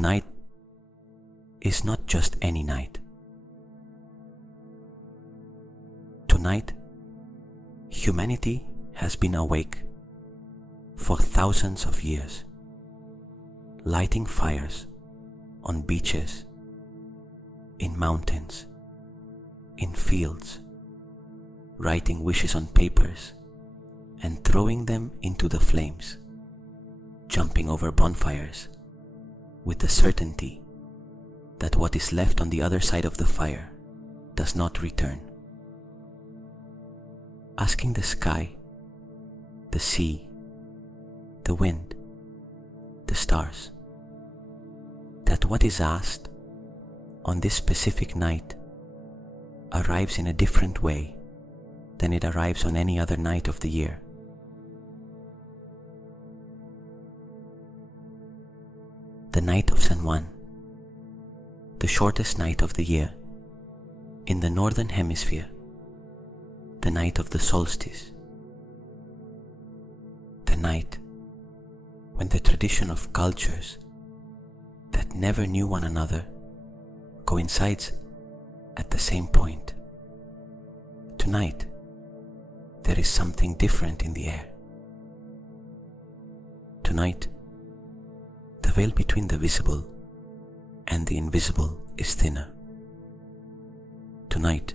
Tonight is not just any night. Tonight, humanity has been awake for thousands of years, lighting fires on beaches, in mountains, in fields, writing wishes on papers and throwing them into the flames, jumping over bonfires with the certainty that what is left on the other side of the fire does not return. Asking the sky, the sea, the wind, the stars, that what is asked on this specific night arrives in a different way than it arrives on any other night of the year. The night of San Juan, the shortest night of the year in the northern hemisphere, the night of the solstice, the night when the tradition of cultures that never knew one another coincides at the same point. Tonight, there is something different in the air. Tonight, the veil between the visible and the invisible is thinner. Tonight,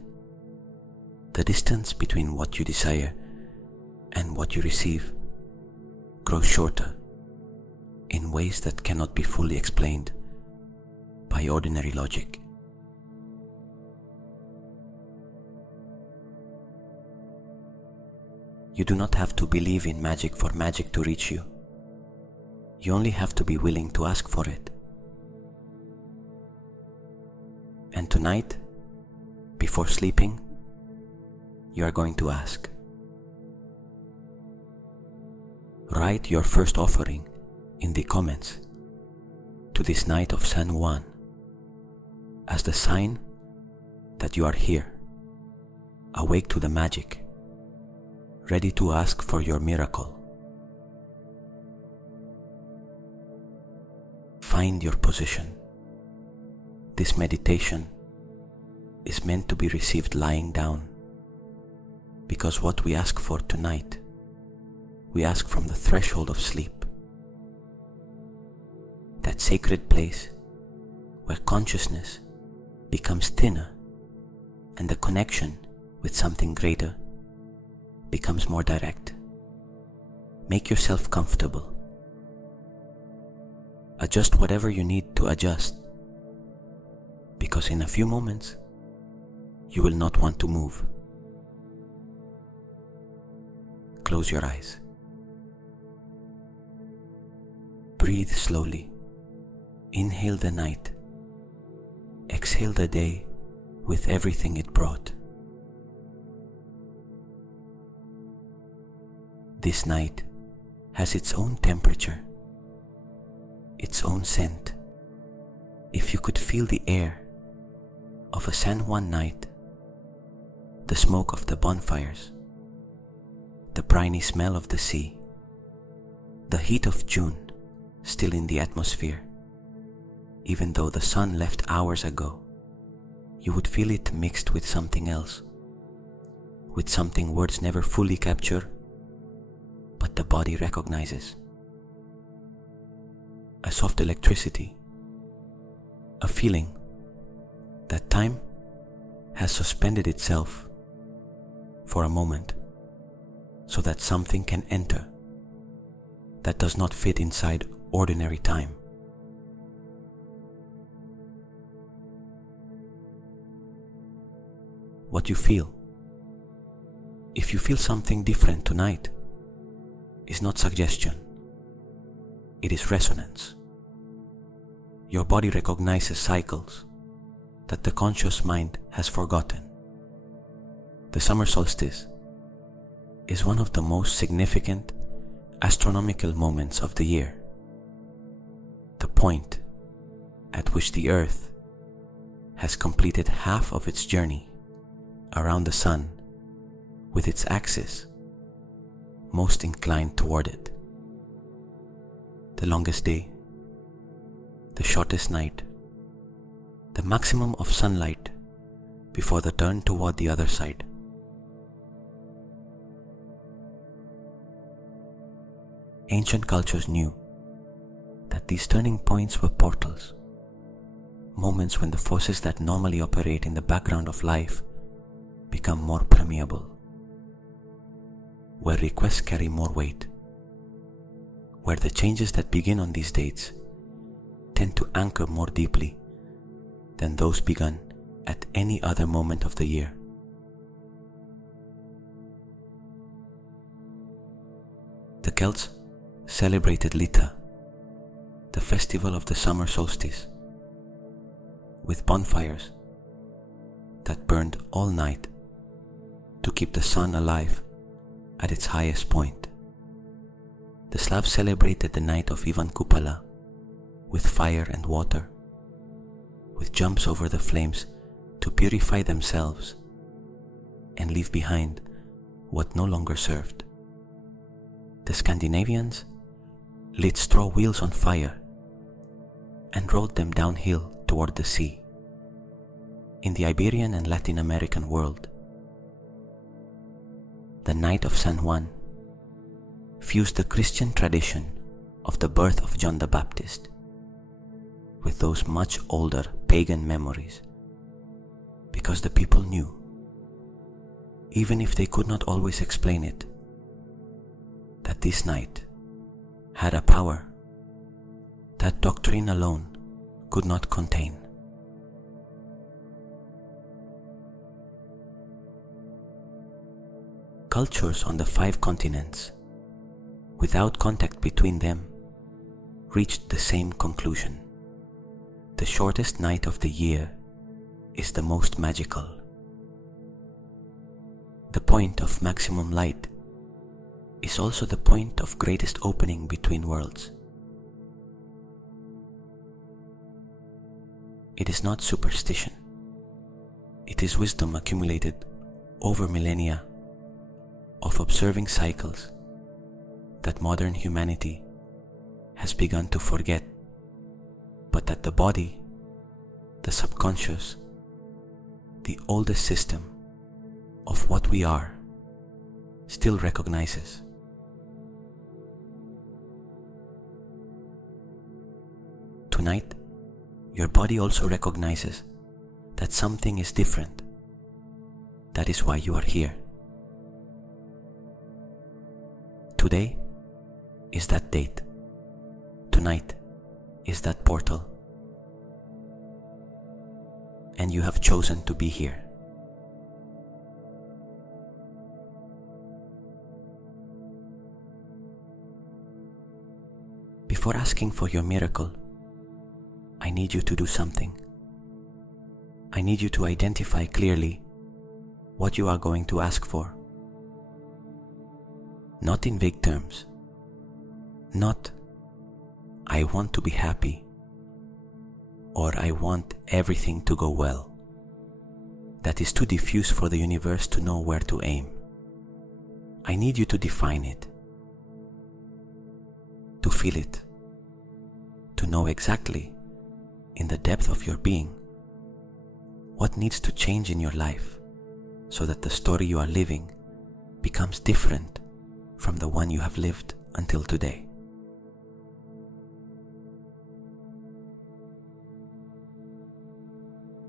the distance between what you desire and what you receive grows shorter in ways that cannot be fully explained by ordinary logic. You do not have to believe in magic for magic to reach you. You only have to be willing to ask for it. And tonight, before sleeping, you are going to ask. Write your first offering in the comments to this night of San Juan as the sign that you are here, awake to the magic, ready to ask for your miracle. Find your position. This meditation is meant to be received lying down, because what we ask for tonight, we ask from the threshold of sleep, that sacred place where consciousness becomes thinner and the connection with something greater becomes more direct. Make yourself comfortable. Adjust whatever you need to adjust, because in a few moments you will not want to move. Close your eyes. Breathe slowly. Inhale the night. Exhale the day with everything it brought. This night has its own temperature, its own scent. If you could feel the air of a San Juan night, the smoke of the bonfires, the briny smell of the sea, the heat of June still in the atmosphere, even though the sun left hours ago, you would feel it mixed with something else, with something words never fully capture, but the body recognizes. A soft electricity, a feeling that time has suspended itself for a moment so that something can enter that does not fit inside ordinary time. What you feel, if you feel something different tonight, is not suggestion, it is resonance. Your body recognizes cycles that the conscious mind has forgotten. The summer solstice is one of the most significant astronomical moments of the year, the point at which the Earth has completed half of its journey around the sun with its axis most inclined toward it. The longest day, the shortest night, the maximum of sunlight before the turn toward the other side. Ancient cultures knew that these turning points were portals, moments when the forces that normally operate in the background of life become more permeable, where requests carry more weight, where the changes that begin on these dates tend to anchor more deeply than those begun at any other moment of the year. The Celts celebrated Lita, the festival of the summer solstice, with bonfires that burned all night to keep the sun alive at its highest point. The Slavs celebrated the night of Ivan Kupala with fire and water, with jumps over the flames to purify themselves and leave behind what no longer served. The Scandinavians lit straw wheels on fire and rode them downhill toward the sea. In the Iberian and Latin American world, the night of San Juan fused the Christian tradition of the birth of John the Baptist with those much older pagan memories, because the people knew, even if they could not always explain it, that this night had a power that doctrine alone could not contain. Cultures on the 5 continents, without contact between them, reached the same conclusion. The shortest night of the year is the most magical. The point of maximum light is also the point of greatest opening between worlds. It is not superstition. It is wisdom accumulated over millennia of observing cycles that modern humanity has begun to forget, but that the body, the subconscious, the oldest system of what we are, still recognizes. Tonight, your body also recognizes that something is different. That is why you are here. Today is that date. Tonight is that portal. And you have chosen to be here. Before asking for your miracle, I need you to do something. I need you to identify clearly what you are going to ask for. Not in vague terms. Not, I want to be happy, or I want everything to go well. That is too diffuse for the universe to know where to aim. I need you to define it, to feel it, to know exactly, in the depth of your being, what needs to change in your life so that the story you are living becomes different from the one you have lived until today.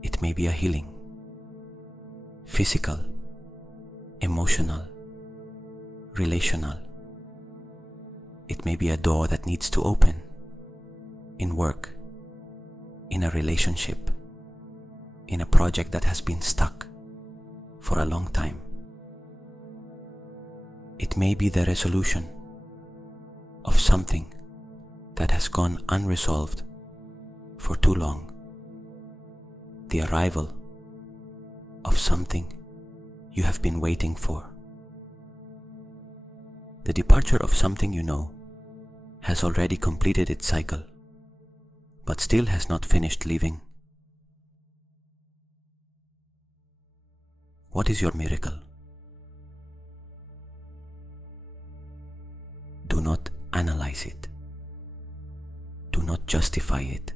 It may be a healing, physical, emotional, relational. It may be a door that needs to open in work, in a relationship, in a project that has been stuck for a long time. It may be the resolution of something that has gone unresolved for too long. The arrival of something you have been waiting for. The departure of something you know has already completed its cycle, but still has not finished living. What is your miracle? Do not analyze it. Do not justify it.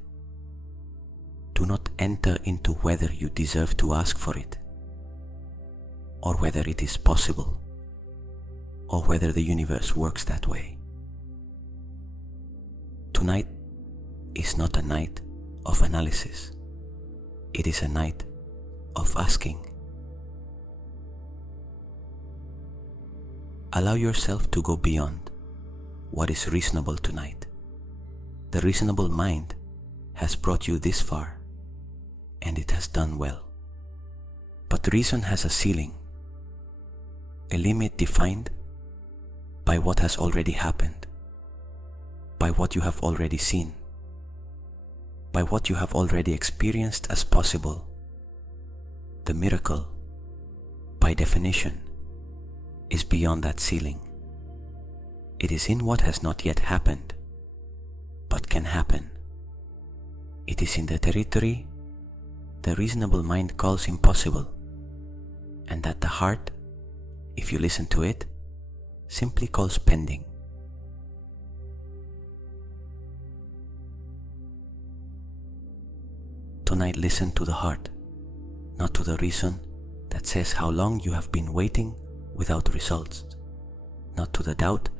do not enter into whether you deserve to ask for it, or whether it is possible, or whether the universe works that way. Tonight is not a night of analysis. It is a night of asking. Allow yourself to go beyond what is reasonable tonight. The reasonable mind has brought you this far, and it has done well. But reason has a ceiling, a limit defined by what has already happened, by what you have already seen, by what you have already experienced as possible. The miracle, by definition, is beyond that ceiling. It is in what has not yet happened, but can happen. It is in the territory the reasonable mind calls impossible, and that the heart, if you listen to it, simply calls pending. Tonight, listen to the heart, not to the reason that says how long you have been waiting without results, not to the doubt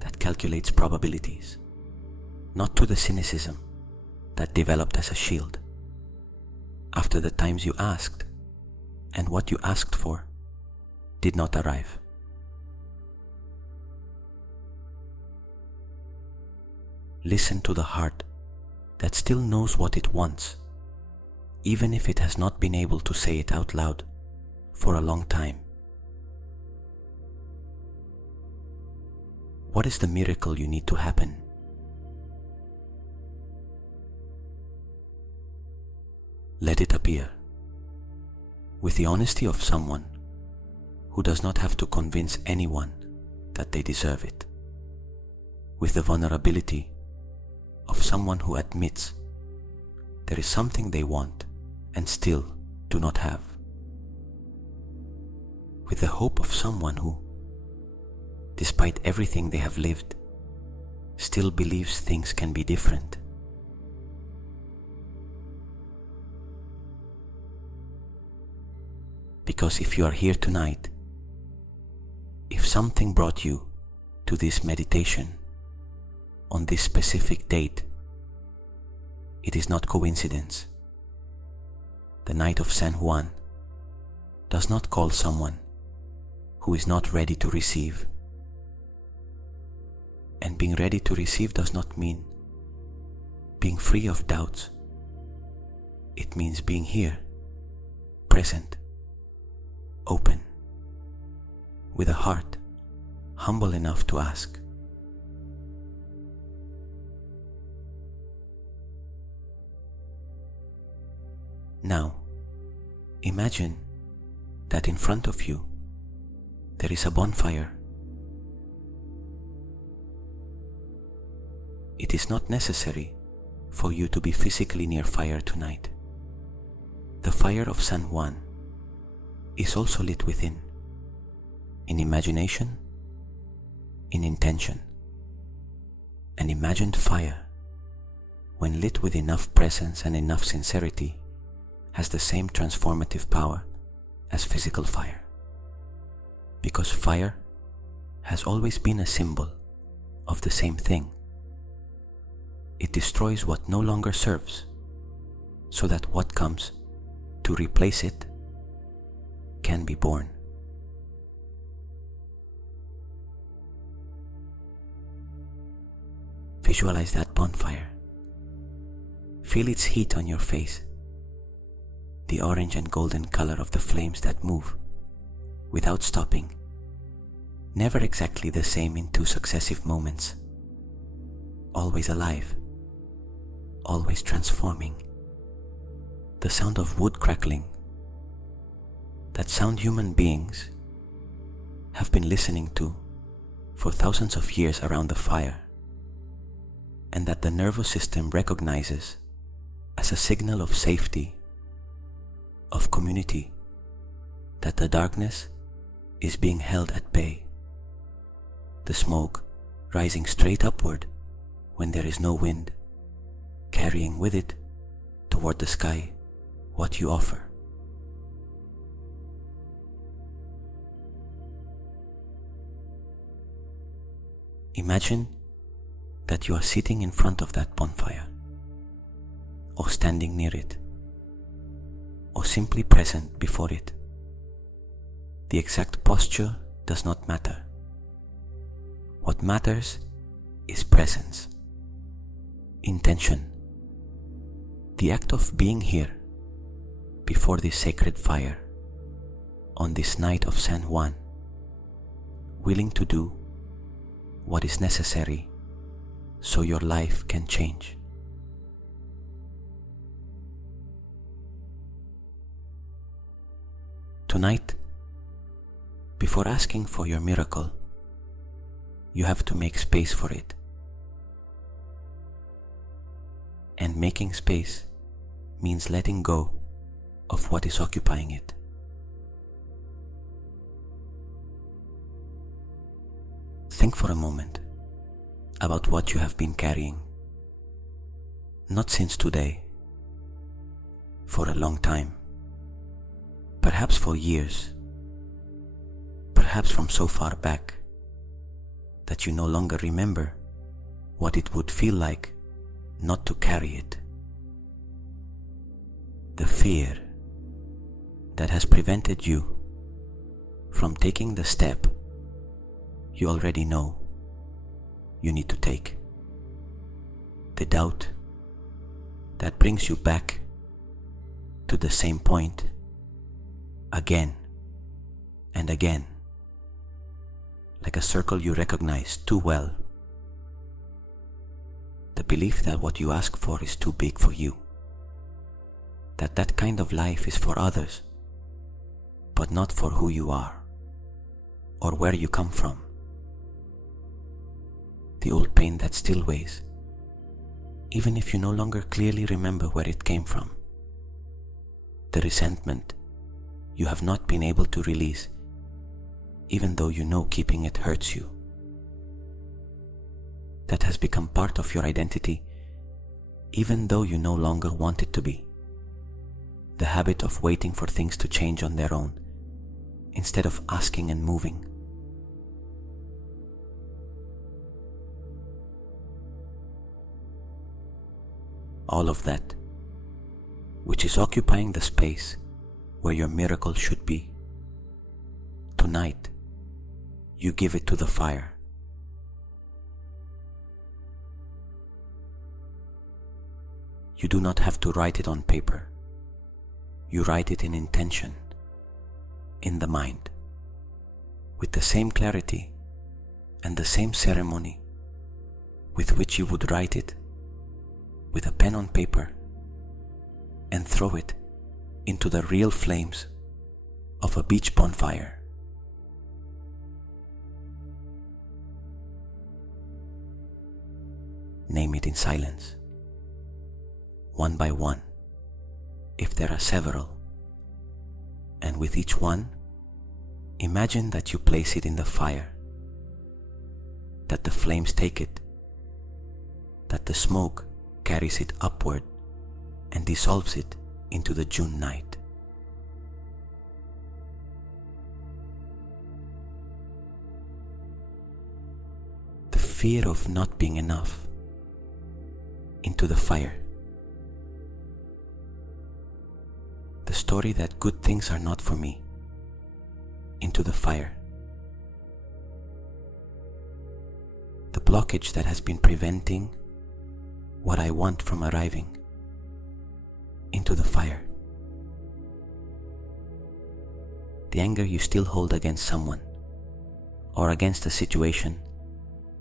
that calculates probabilities, not to the cynicism that developed as a shield after the times you asked and what you asked for did not arrive. Listen to the heart that still knows what it wants, even if it has not been able to say it out loud for a long time. What is the miracle you need to happen? Let it appear, with the honesty of someone who does not have to convince anyone that they deserve it, with the vulnerability of someone who admits there is something they want and still do not have, with the hope of someone who, despite everything they have lived, still believes things can be different. Because if you are here tonight, if something brought you to this meditation on this specific date, it is not coincidence. The night of San Juan does not call someone who is not ready to receive. And being ready to receive does not mean being free of doubts. It means being here, present, open, with a heart humble enough to ask. Now, imagine that in front of you there is a bonfire. It is not necessary for you to be physically near fire tonight. The fire of San Juan is also lit within, in imagination, in intention. An imagined fire, when lit with enough presence and enough sincerity, has the same transformative power as physical fire. Because fire has always been a symbol of the same thing. It destroys what no longer serves, so that what comes to replace it can be born. Visualize that bonfire. Feel its heat on your face, the orange and golden color of the flames that move without stopping, never exactly the same in two successive moments, always alive, always transforming. The sound of wood crackling, that sound human beings have been listening to for thousands of years around the fire, and that the nervous system recognizes as a signal of safety, of community, that the darkness is being held at bay. The smoke rising straight upward when there is no wind, carrying with it toward the sky what you offer. Imagine that you are sitting in front of that bonfire, or standing near it, or simply present before it. The exact posture does not matter. What matters is presence, intention, the act of being here before this sacred fire on this night of San Juan, willing to do what is necessary so your life can change. Tonight, before asking for your miracle, you have to make space for it. And making space means letting go of what is occupying it. Think for a moment about what you have been carrying, not since today, for a long time, perhaps for years, perhaps from so far back that you no longer remember what it would feel like not to carry it. The fear that has prevented you from taking the step you already know you need to take. The doubt that brings you back to the same point again and again, like a circle you recognize too well. The belief that what you ask for is too big for you, that that kind of life is for others, but not for who you are or where you come from. The old pain that still weighs, even if you no longer clearly remember where it came from. The resentment you have not been able to release, even though you know keeping it hurts you. That has become part of your identity, even though you no longer want it to be. The habit of waiting for things to change on their own, instead of asking and moving. All of that, which is occupying the space where your miracle should be. Tonight, you give it to the fire. You do not have to write it on paper. You write it in intention, in the mind, with the same clarity and the same ceremony with which you would write it with a pen on paper and throw it into the real flames of a beach bonfire. Name it in silence, one by one, if there are several, and with each one, imagine that you place it in the fire, that the flames take it, that the smoke carries it upward and dissolves it into the June night. The fear of not being enough into the fire. The story that good things are not for me into the fire. The blockage that has been preventing what I want from arriving into the fire. The anger you still hold against someone or against a situation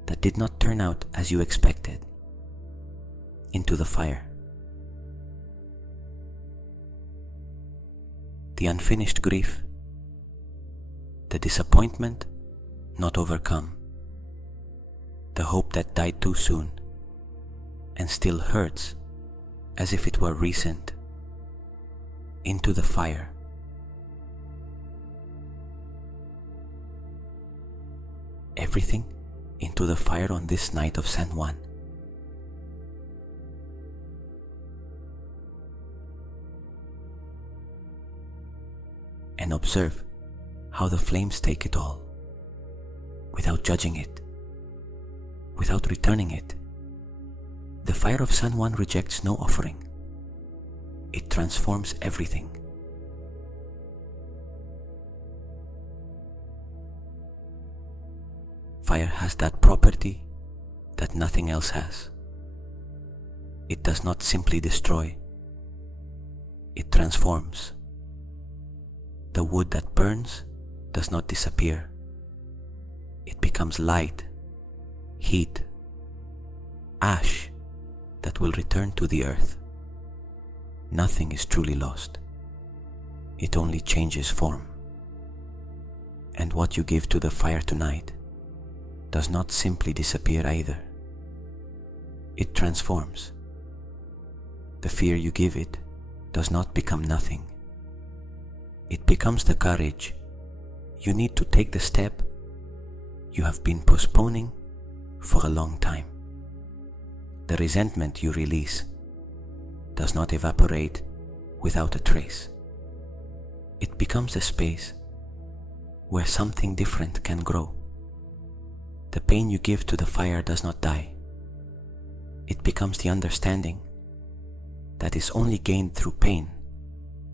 that did not turn out as you expected into the fire. The unfinished grief, the disappointment not overcome, the hope that died too soon and still hurts as if it were recent, into the fire. Everything into the fire on this night of San Juan. and observe how the flames take it all, without judging it, without returning it. The fire of San Juan rejects no offering. It transforms everything. Fire has that property that nothing else has. It does not simply destroy, it transforms. The wood that burns does not disappear. It becomes light, heat, ash that will return to the earth. Nothing is truly lost. It only changes form. And what you give to the fire tonight does not simply disappear either. It transforms. The fear you give it does not become nothing. It becomes the courage you need to take the step you have been postponing for a long time. The resentment you release does not evaporate without a trace. It becomes a space where something different can grow. The pain you give to the fire does not die. It becomes the understanding that is only gained through pain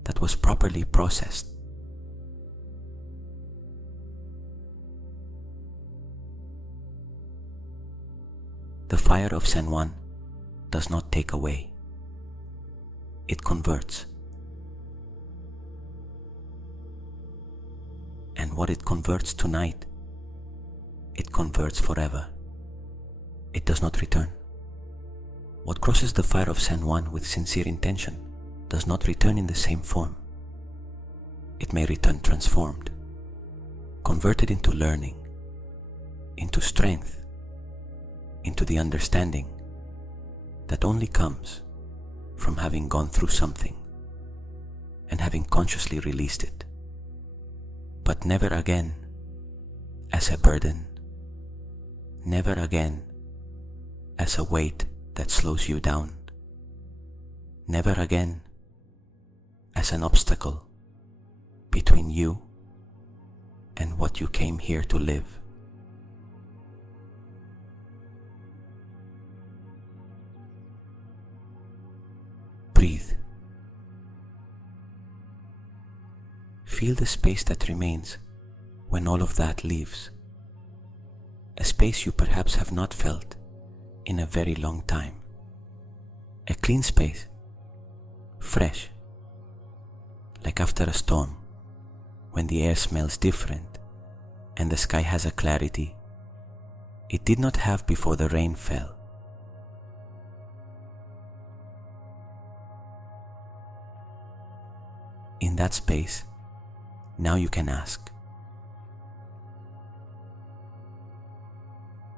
that was properly processed. The fire of San Juan does not take away. It converts. And what it converts tonight, it converts forever. It does not return. What crosses the fire of San Juan with sincere intention does not return in the same form. It may return transformed, converted into learning, into strength, into the understanding that only comes from having gone through something and having consciously released it, but never again as a burden, never again as a weight that slows you down, never again as an obstacle between you and what you came here to live. Breathe. Feel the space that remains when all of that leaves. A space you perhaps have not felt in a very long time. A clean space, fresh, like after a storm, when the air smells different and the sky has a clarity it did not have before the rain fell. In that space, now you can ask.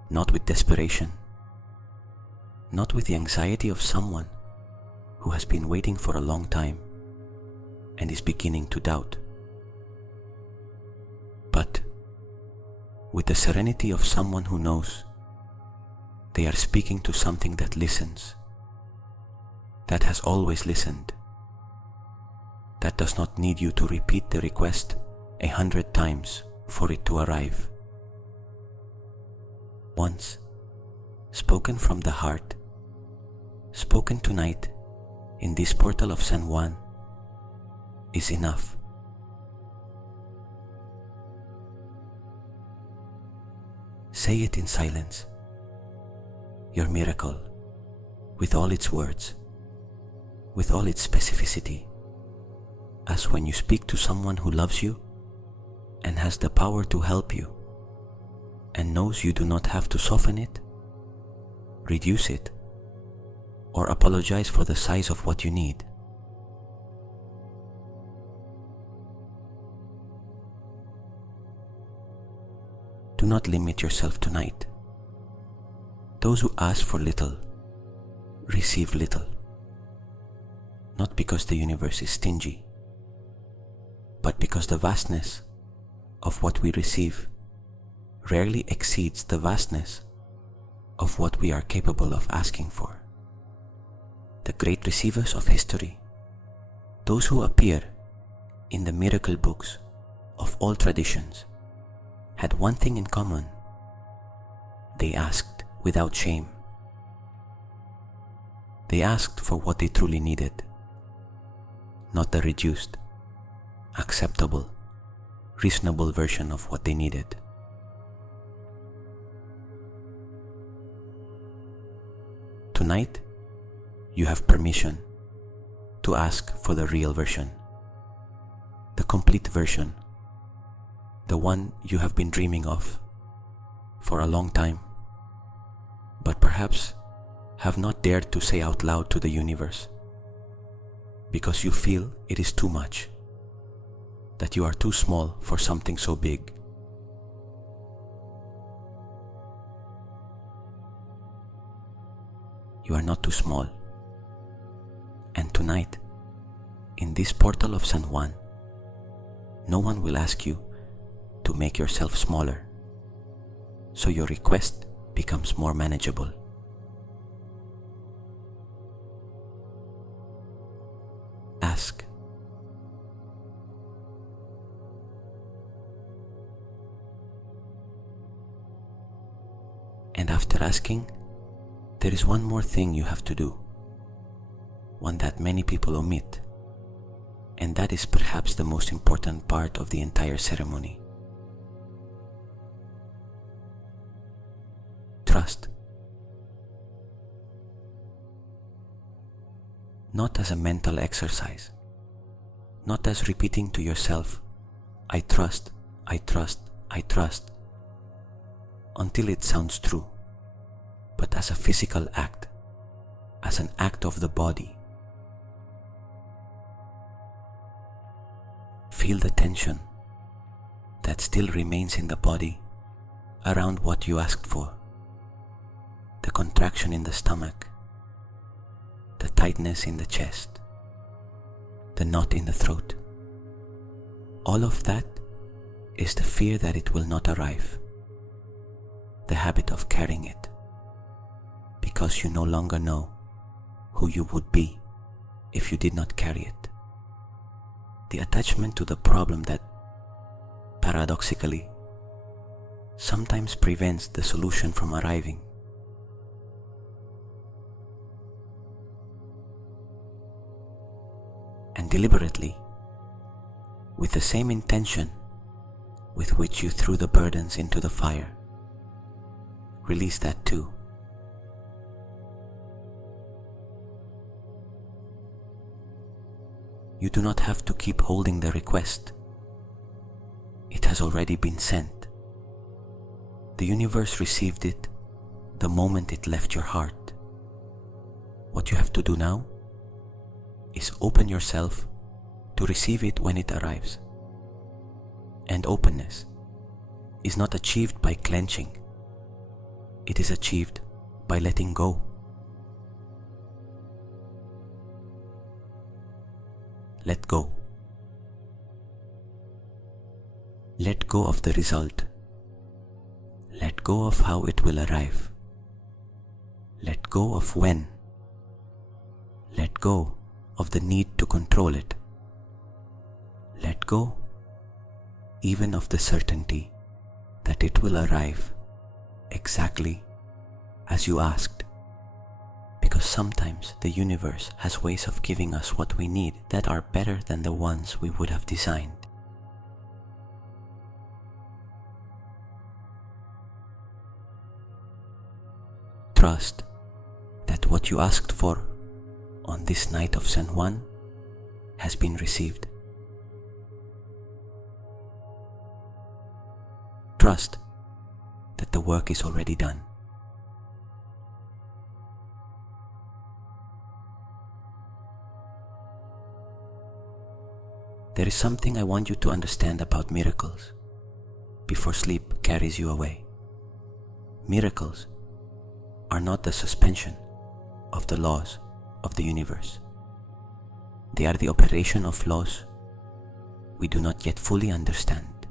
Not with desperation, not with the anxiety of someone who has been waiting for a long time and is beginning to doubt, but with the serenity of someone who knows they are speaking to something that listens, that has always listened, that does not need you to repeat the request 100 times for it to arrive. Once, spoken from the heart, spoken tonight in this portal of San Juan, is enough. Say it in silence, your miracle, with all its words, with all its specificity, as when you speak to someone who loves you and has the power to help you and knows you do not have to soften it, reduce it, or apologize for the size of what you need. Do not limit yourself tonight. Those who ask for little, receive little. Not because the universe is stingy, but because the vastness of what we receive rarely exceeds the vastness of what we are capable of asking for. The great receivers of history, those who appear in the miracle books of all traditions had one thing in common. They asked without shame. They asked for what they truly needed, not the reduced, acceptable, reasonable version of what they needed. Tonight, you have permission to ask for the real version, the complete version, the one you have been dreaming of for a long time, but perhaps have not dared to say out loud to the universe because you feel it is too much, that you are too small for something so big. You are not too small. And tonight, in this portal of San Juan, no one will ask you to make yourself smaller, so your request becomes more manageable. Ask. And after asking, there is one more thing you have to do, one that many people omit, and that is perhaps the most important part of the entire ceremony. Trust. Not as a mental exercise, not as repeating to yourself, I trust, I trust, I trust, until it sounds true, but as a physical act, as an act of the body. Feel the tension that still remains in the body around what you asked for, the contraction in the stomach, the tightness in the chest, the knot in the throat. All of that is the fear that it will not arrive, the habit of carrying it, because you no longer know who you would be if you did not carry it. The attachment to the problem that, paradoxically, sometimes prevents the solution from arriving. And deliberately, with the same intention with which you threw the burdens into the fire, release that too. You do not have to keep holding the request. It has already been sent. The universe received it the moment it left your heart. What you have to do now is open yourself to receive it when it arrives. And openness is not achieved by clenching. It is achieved by letting go. Let go. Let go of the result. Let go of how it will arrive. Let go of when. Let go of the need to control it. Let go even of the certainty that it will arrive exactly as you asked. Because sometimes the universe has ways of giving us what we need that are better than the ones we would have designed. Trust that what you asked for on this night of San Juan has been received. Trust that the work is already done. There is something I want you to understand about miracles before sleep carries you away. Miracles are not the suspension of the laws of the universe. They are the operation of laws we do not yet fully understand.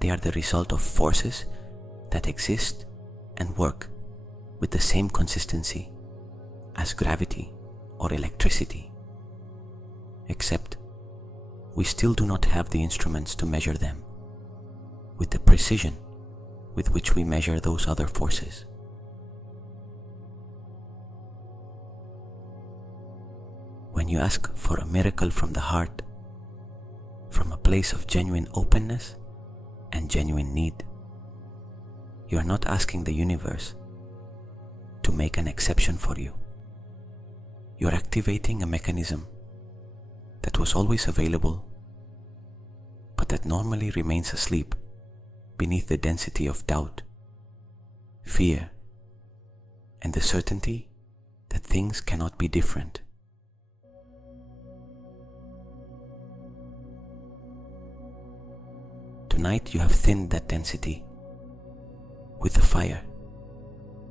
They are the result of forces that exist and work with the same consistency as gravity or electricity, except we still do not have the instruments to measure them with the precision with which we measure those other forces. When you ask for a miracle from the heart, from a place of genuine openness and genuine need, you are not asking the universe to make an exception for you. You are activating a mechanism that was always available, but that normally remains asleep beneath the density of doubt, fear, and the certainty that things cannot be different. Tonight you have thinned that density with the fire,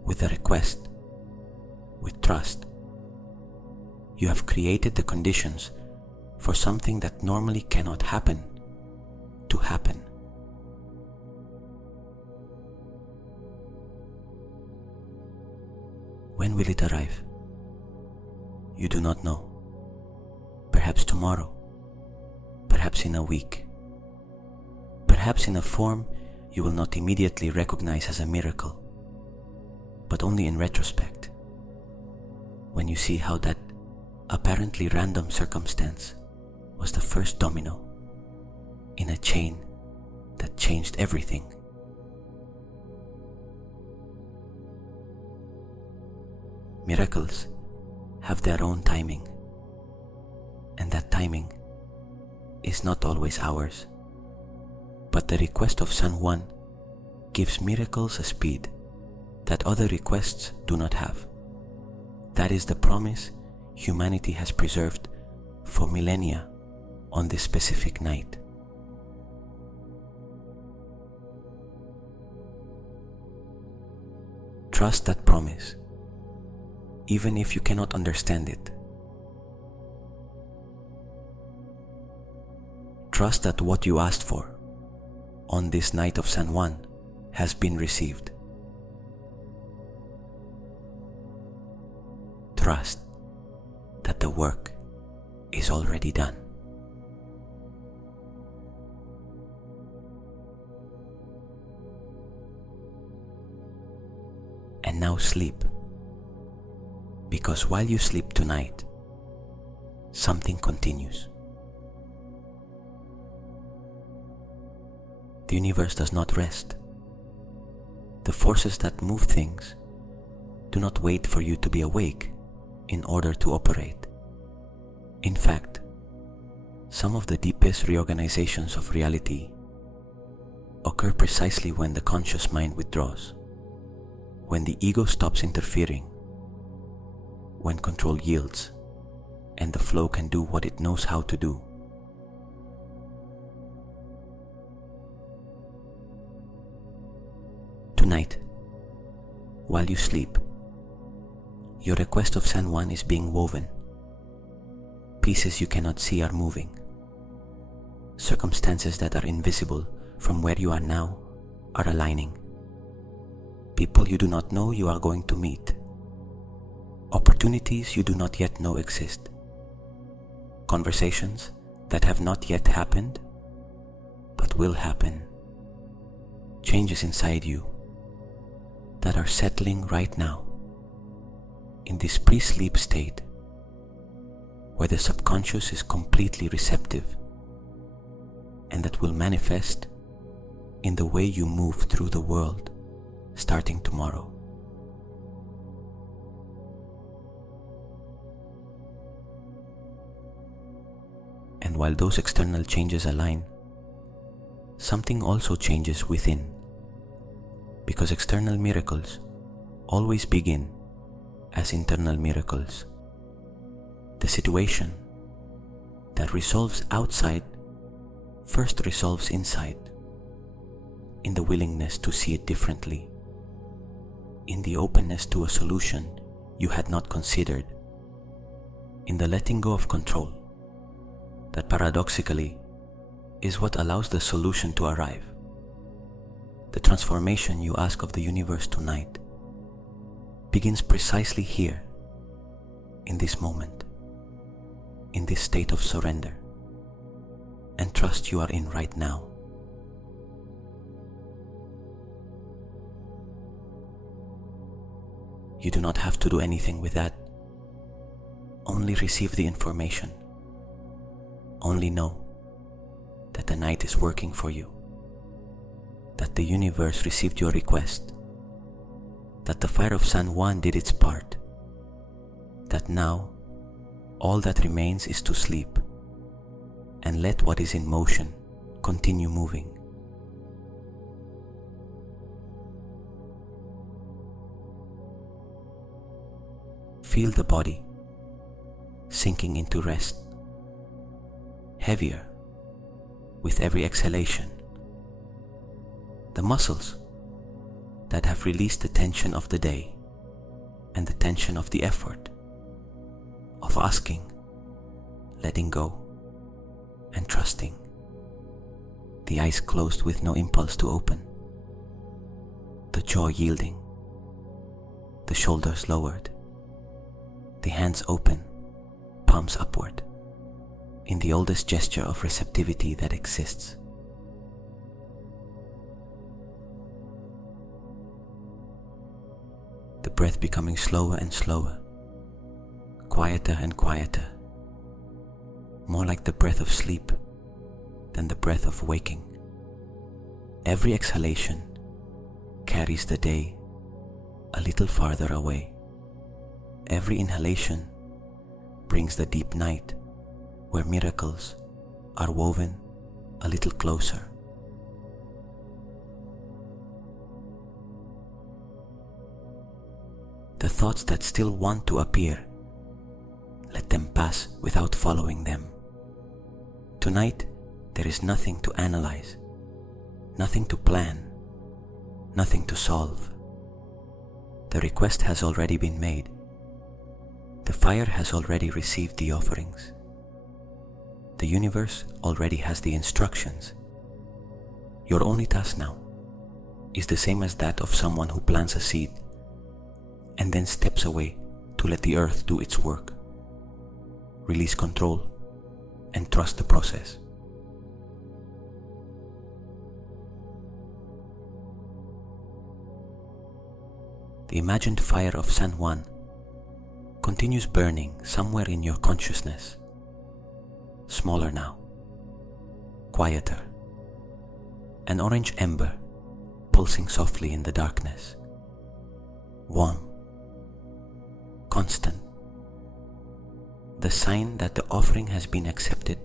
with the request, with trust. You have created the conditions for something that normally cannot happen to happen. When will it arrive? You do not know. Perhaps tomorrow, perhaps in a week. Perhaps in a form you will not immediately recognize as a miracle, but only in retrospect, when you see how that apparently random circumstance was the first domino in a chain that changed everything. Miracles have their own timing, and that timing is not always ours. But the request of San Juan gives miracles a speed that other requests do not have. That is the promise humanity has preserved for millennia on this specific night. Trust that promise, even if you cannot understand it. Trust that what you asked for on this night of San Juan has been received. Trust that the work is already done. And now sleep, because while you sleep tonight, something continues. The universe does not rest. The forces that move things do not wait for you to be awake in order to operate. In fact, some of the deepest reorganizations of reality occur precisely when the conscious mind withdraws, when the ego stops interfering, when control yields and the flow can do what it knows how to do. Tonight, while you sleep, your request of San Juan is being woven. Pieces you cannot see are moving. Circumstances that are invisible from where you are now are aligning. People you do not know you are going to meet. Opportunities you do not yet know exist. Conversations that have not yet happened, but will happen. Changes inside you that are settling right now in this pre-sleep state where the subconscious is completely receptive, and that will manifest in the way you move through the world starting tomorrow. And while those external changes align, something also changes within, because external miracles always begin as internal miracles. The situation that resolves outside first resolves inside, in the willingness to see it differently, in the openness to a solution you had not considered, in the letting go of control that paradoxically is what allows the solution to arrive. The transformation you ask of the universe tonight begins precisely here, in this moment, in this state of surrender. and trust you are in right now. You do not have to do anything with that. Only receive the information. Only know that the night is working for you, that the universe received your request, that the fire of San Juan did its part, that now all that remains is to sleep and let what is in motion continue moving. Feel the body sinking into rest, heavier with every exhalation. The muscles that have released the tension of the day and the tension of the effort, of asking, letting go, and trusting. The eyes closed with no impulse to open, the jaw yielding, the shoulders lowered, the hands open, palms upward, in the oldest gesture of receptivity that exists. The breath becoming slower and slower, quieter and quieter, more like the breath of sleep than the breath of waking. Every exhalation carries the day a little farther away. Every inhalation brings the deep night where miracles are woven a little closer. The thoughts that still want to appear, let them pass without following them. Tonight, there is nothing to analyze, nothing to plan, nothing to solve. The request has already been made. The fire has already received the offerings. The universe already has the instructions. Your only task now is the same as that of someone who plants a seed and then steps away to let the earth do its work. Release control and trust the process. The imagined fire of San Juan continues burning somewhere in your consciousness. Smaller now, quieter, an orange ember pulsing softly in the darkness. Warm, constant, the sign that the offering has been accepted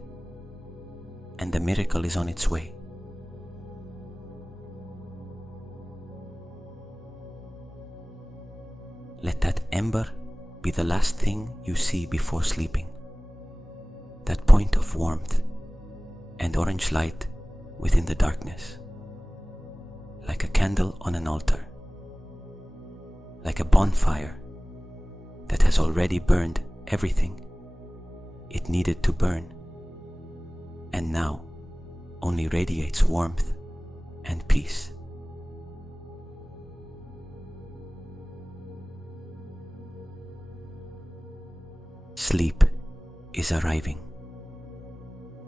and the miracle is on its way. Let that ember be the last thing you see before sleeping. That point of warmth and orange light within the darkness, like a candle on an altar, like a bonfire that has already burned everything it needed to burn, and now only radiates warmth and peace. Sleep is arriving,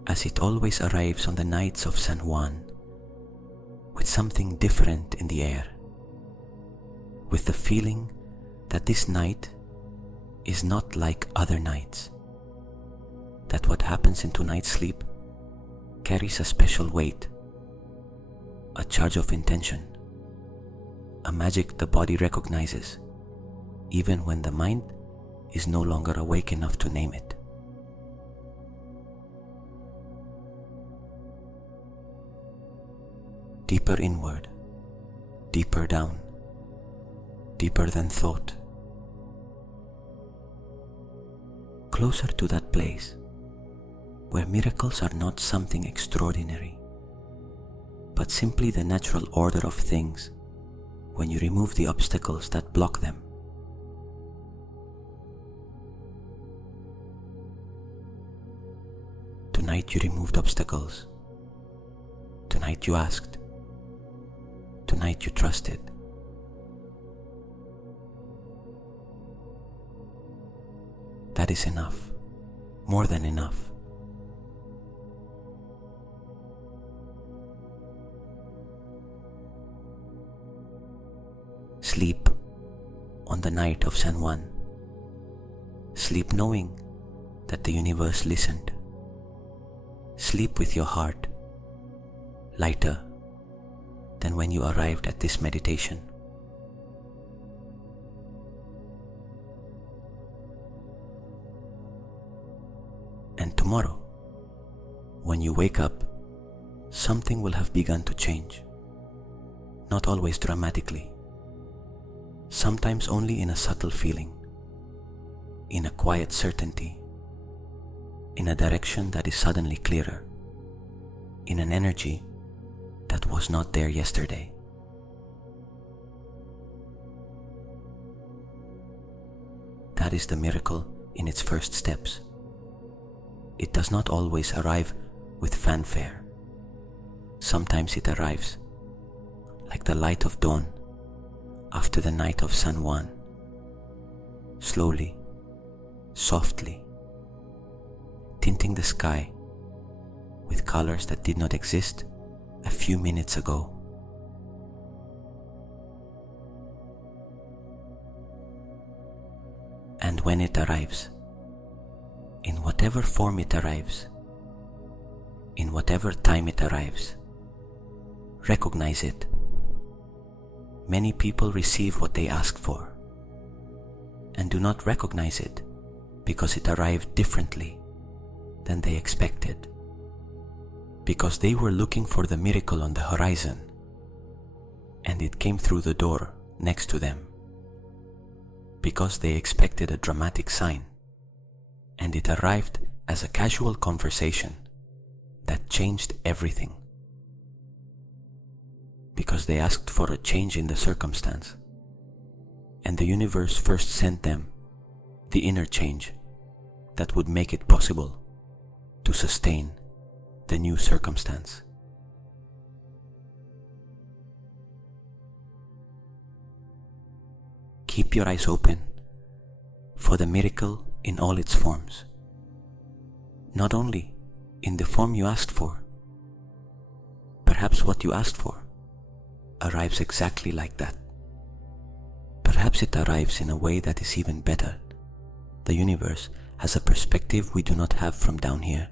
as it always arrives on the nights of San Juan, with something different in the air, with the feeling that this night is not like other nights, that what happens in tonight's sleep carries a special weight, a charge of intention, a magic the body recognizes, even when the mind is no longer awake enough to name it. Deeper inward, deeper down, deeper than thought. Closer to that place where miracles are not something extraordinary, but simply the natural order of things when you remove the obstacles that block them. Tonight you removed obstacles. Tonight you asked. Tonight you trusted. That is enough, more than enough. night of San Juan. Sleep knowing that the universe listened. Sleep with your heart lighter than when you arrived at this meditation. And tomorrow, when you wake up, something will have begun to change. Not always dramatically, sometimes only in a subtle feeling, in a quiet certainty, in a direction that is suddenly clearer, in an energy that was not there yesterday. That is the miracle in its first steps. It does not always arrive with fanfare. Sometimes it arrives like the light of dawn after the night of San Juan, slowly, softly, tinting the sky with colors that did not exist a few minutes ago. And when it arrives, in whatever form it arrives, in whatever time it arrives, recognize it. Many people receive what they ask for and do not recognize it because it arrived differently than they expected, because they were looking for the miracle on the horizon and it came through the door next to them, because they expected a dramatic sign and it arrived as a casual conversation that changed everything, because they asked for a change in the circumstance and the universe first sent them the inner change that would make it possible to sustain the new circumstance. Keep your eyes open for the miracle in all its forms, not only in the form you asked for. Perhaps what you asked for arrives exactly like that. Perhaps it arrives in a way that is even better. The universe has a perspective we do not have from down here.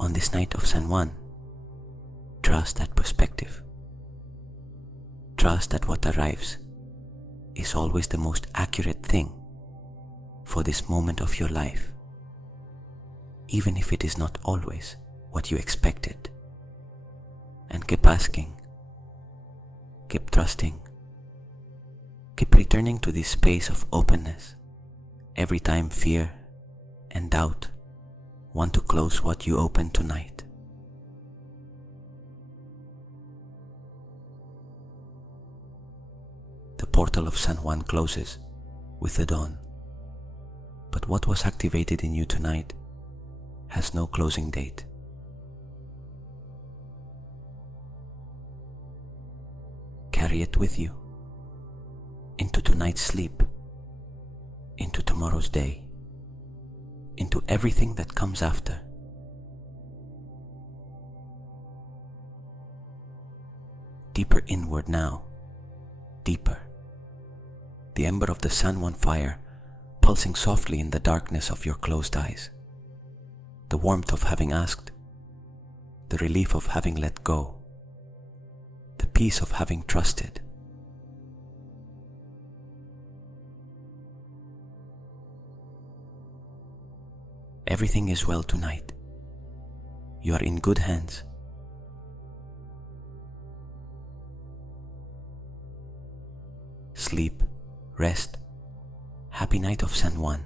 On this night of San Juan, trust that perspective. Trust that what arrives is always the most accurate thing for this moment of your life, even if it is not always what you expected. And keep asking, keep trusting, keep returning to this space of openness every time fear and doubt want to close what you open tonight. The portal of San Juan closes with the dawn, but what was activated in you tonight has no closing date. Carry it with you into tonight's sleep, into tomorrow's day, into everything that comes after. Deeper inward now, deeper. The ember of the San Juan fire pulsing softly in the darkness of your closed eyes. The warmth of having asked, the relief of having let go, the peace of having trusted. Everything is well tonight. You are in good hands. Sleep, rest, happy night of San Juan.